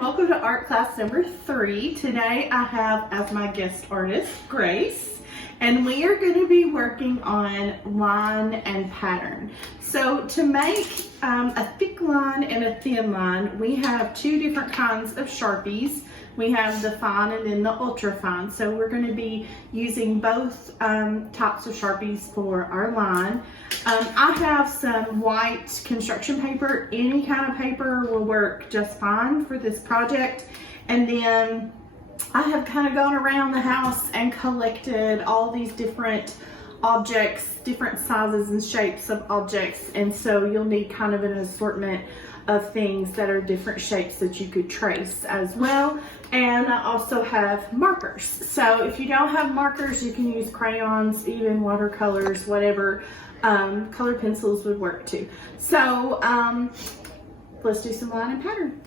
welcome to art class number 3. Today I have as my guest artist Grace, and we are going to be working on line and pattern. So to make a thick line and a thin line, we have two different kinds of Sharpies. We have the fine and then the ultra fine. So we're going to be using both types of Sharpies for our line. I have some white construction paper. Any kind of paper will work just fine for this project. And then I have kind of gone around the house and collected all these different objects, different sizes and shapes of objects. And so you'll need kind of an assortment of things that are different shapes that you could trace as well. And I also have markers. So if you don't have markers, you can use crayons, even watercolors, whatever. Color pencils would work too. So let's do some line and pattern.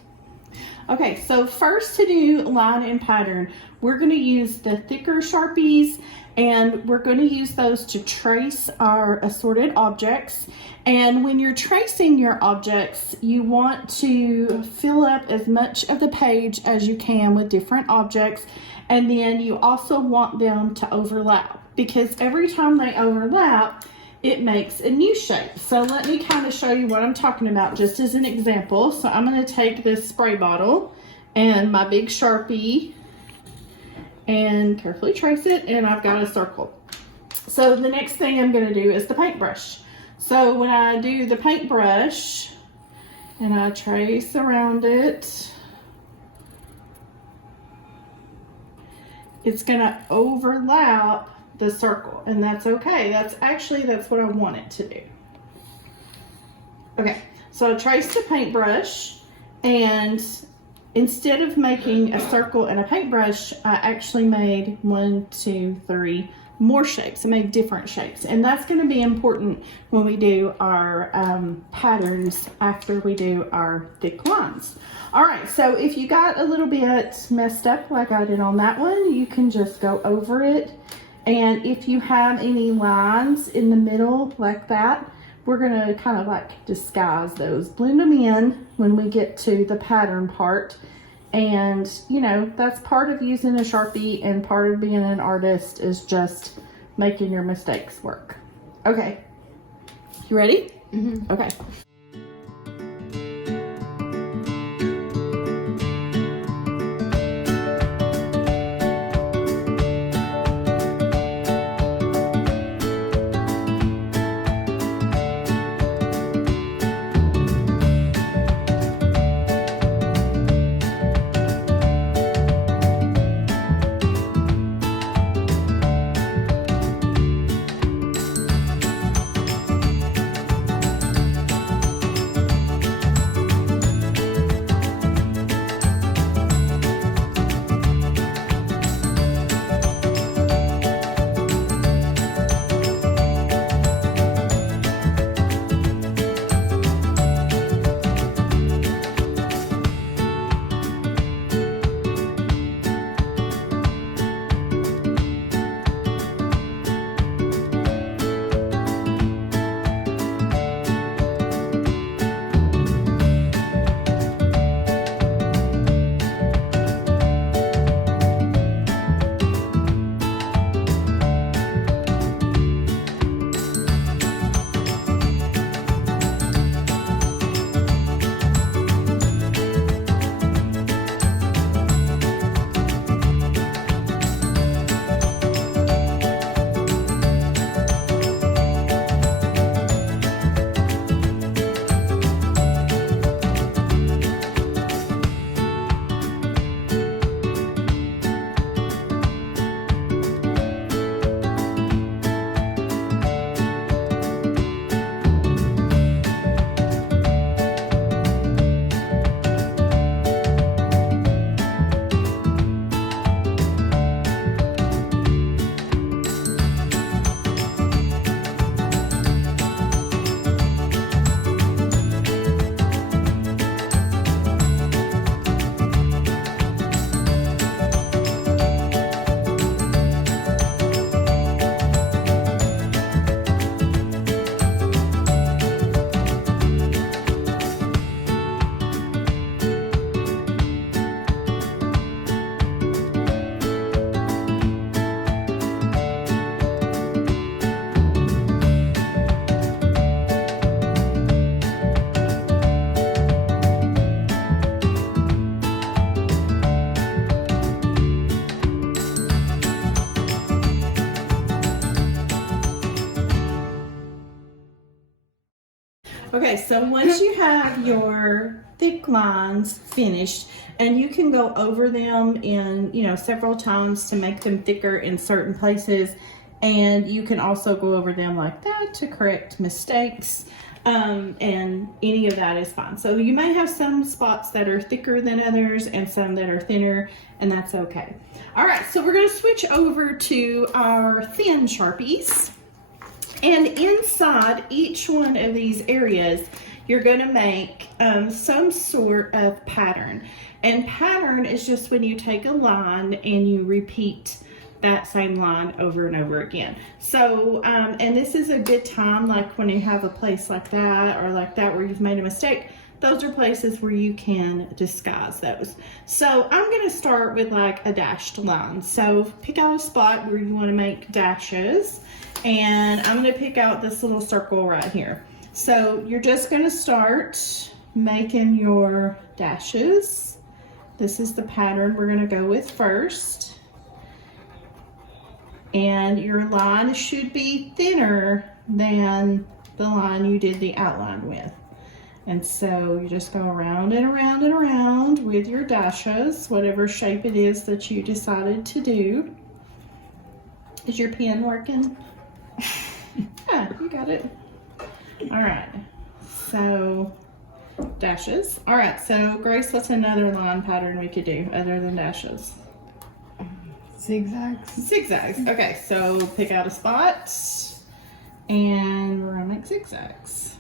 Okay, so first to do line and pattern, we're going to use the thicker Sharpies, and we're going to use those to trace our assorted objects. And when you're tracing your objects, you want to fill up as much of the page as you can with different objects. And then you also want them to overlap, because every time they overlap, it makes a new shape. So let me kind of show you what I'm talking about just as an example. So I'm going to take this spray bottle and my big Sharpie and carefully trace it, and I've got a circle. So the next thing I'm going to do is the paintbrush. So when I do the paintbrush and I trace around it, it's going to overlap the circle, and that's okay. That's what I want it to do. Okay, so I traced the paintbrush, and instead of making a circle and a paintbrush, I actually made 1, 2, 3 more shapes. I made different shapes, and that's going to be important when we do our patterns after we do our thick lines. All right, so if you got a little bit messed up like I did on that one, you can just go over it. And if you have any lines in the middle like that, we're going to kind of like disguise those, blend them in when we get to the pattern part. And you know, that's part of using a Sharpie, and part of being an artist is just making your mistakes work. Okay, you ready? Mm-hmm. Okay. Okay, so once you have your thick lines finished, and you can go over them in, you know, several times to make them thicker in certain places, and you can also go over them like that to correct mistakes, and any of that is fine. So you may have some spots that are thicker than others and some that are thinner, and that's okay. All right, so we're going to switch over to our thin Sharpies. And inside each one of these areas, you're going to make some sort of pattern. And pattern is just when you take a line and you repeat that same line over and over again. So, and this is a good time, like when you have a place like that or like that where you've made a mistake, those are places where you can disguise those. So I'm going to start with like a dashed line. So pick out a spot where you want to make dashes. And I'm going to pick out this little circle right here. So you're just going to start making your dashes. This is the pattern we're going to go with first. And your line should be thinner than the line you did the outline with. And so you just go around and around and around with your dashes, whatever shape it is that you decided to do. Is your pen working? Yeah, you got it. All right, so dashes. All right, so Grace, what's another line pattern we could do other than dashes? Zigzags. Zigzags. Okay, so pick out a spot and we're gonna make zigzags.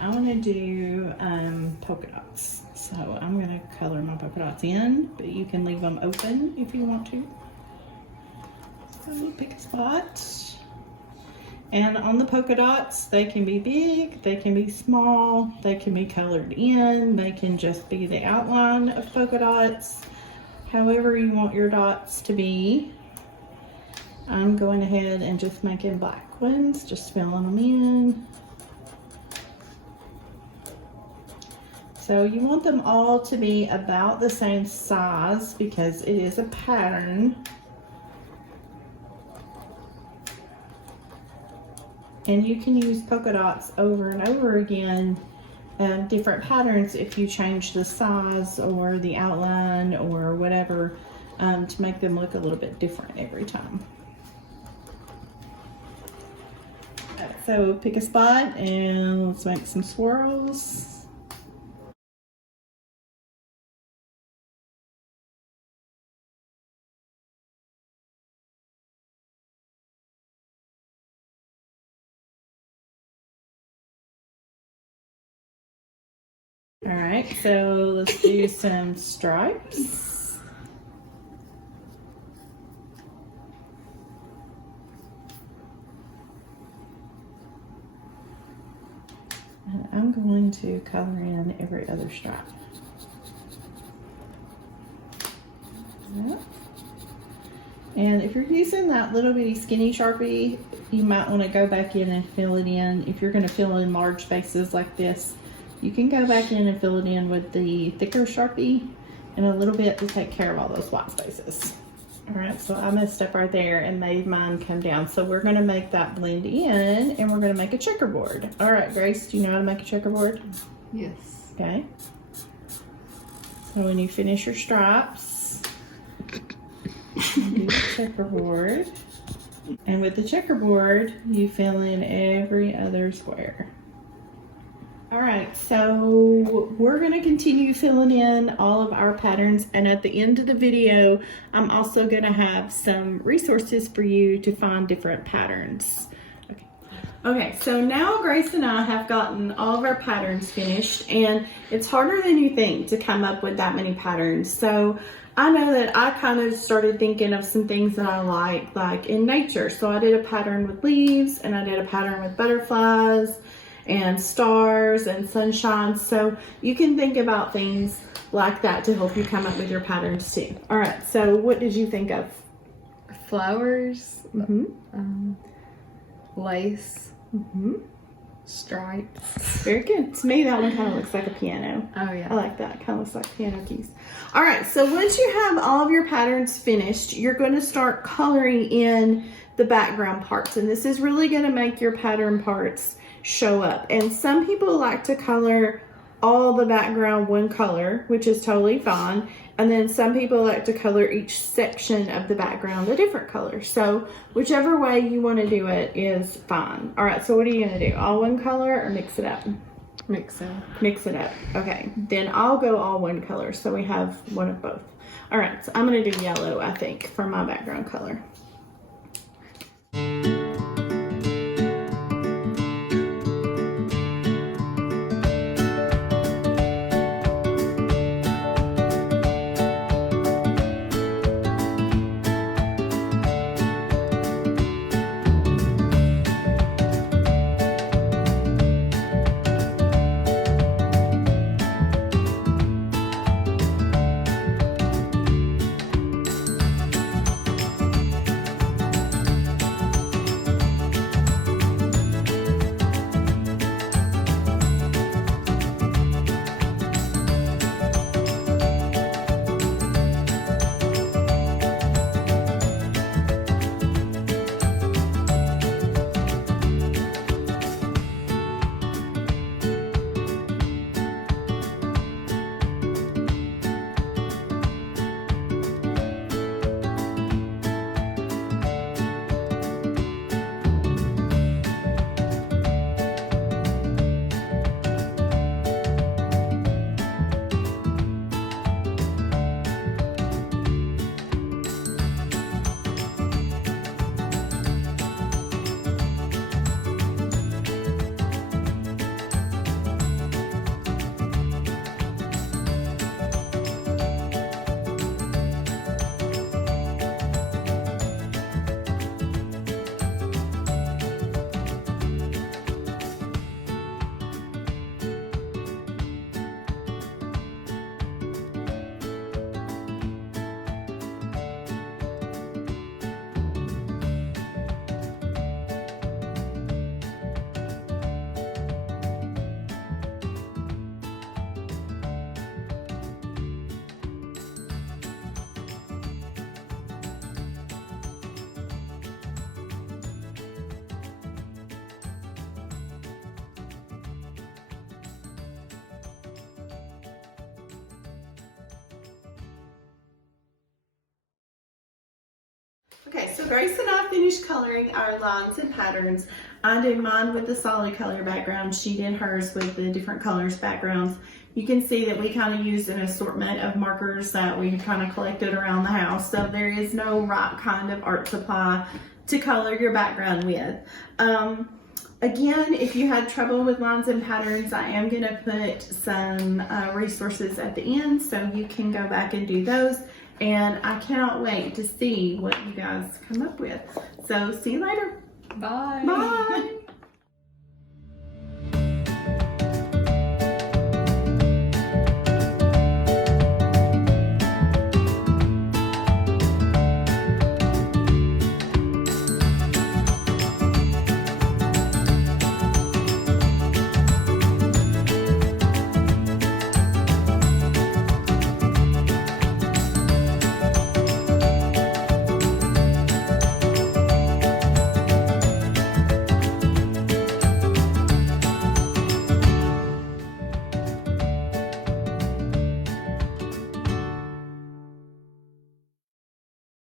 I want to do polka dots, so I'm going to color my polka dots in, but you can leave them open if you want to. So pick a spot, and on the polka dots, they can be big, they can be small, they can be colored in, they can just be the outline of polka dots, however you want your dots to be. I'm going ahead and just making black ones, just filling them in. So you want them all to be about the same size because it is a pattern. And you can use polka dots over and over again, different patterns if you change the size or the outline or whatever, to make them look a little bit different every time. So pick a spot and let's make some swirls. All right, so let's do some stripes. And I'm going to color in every other stripe. Yep. And if you're using that little bitty skinny Sharpie, you might want to go back in and fill it in. If you're going to fill in large spaces like this, you can go back in and fill it in with the thicker Sharpie and a little bit to take care of all those white spaces. All right, so I messed up right there and made mine come down. So we're gonna make that blend in and we're gonna make a checkerboard. All right, Grace, do you know how to make a checkerboard? Yes. Okay. So when you finish your stripes, you do the checkerboard. And with the checkerboard, you fill in every other square. All right, so we're going to continue filling in all of our patterns, and at the end of the video, I'm also going to have some resources for you to find different patterns. Okay, so now Grace and I have gotten all of our patterns finished, and it's harder than you think to come up with that many patterns. So I know that I kind of started thinking of some things that I like in nature. So I did a pattern with leaves, and I did a pattern with butterflies, and stars and sunshine. So you can think about things like that to help you come up with your patterns too. All right, so what did you think of? flowers, lace, stripes. Very good. To me, that one kind of looks like a piano. Oh yeah. I like that. Kind of looks like piano keys. All right, so once you have all of your patterns finished, you're going to start coloring in the background parts. And this is really going to make your pattern parts show up. And some people like to color all the background one color, which is totally fine. And then some people like to color each section of the background a different color. So whichever way you want to do it is fine. All right, so what are you going to do? All one color or mix it up? Mix it. Mix it up. Okay, then I'll go all one color so we have one of both. All right, so I'm going to do yellow, I think, for my background color. Okay, so Grace and I finished coloring our lines and patterns. I did mine with the solid color background. She did hers with the different colors backgrounds. You can see that we kind of used an assortment of markers that we kind of collected around the house. So there is no right kind of art supply to color your background with. Again, if you had trouble with lines and patterns, I am going to put some resources at the end so you can go back and do those. And I cannot wait to see what you guys come up with. So see you later. Bye. Bye.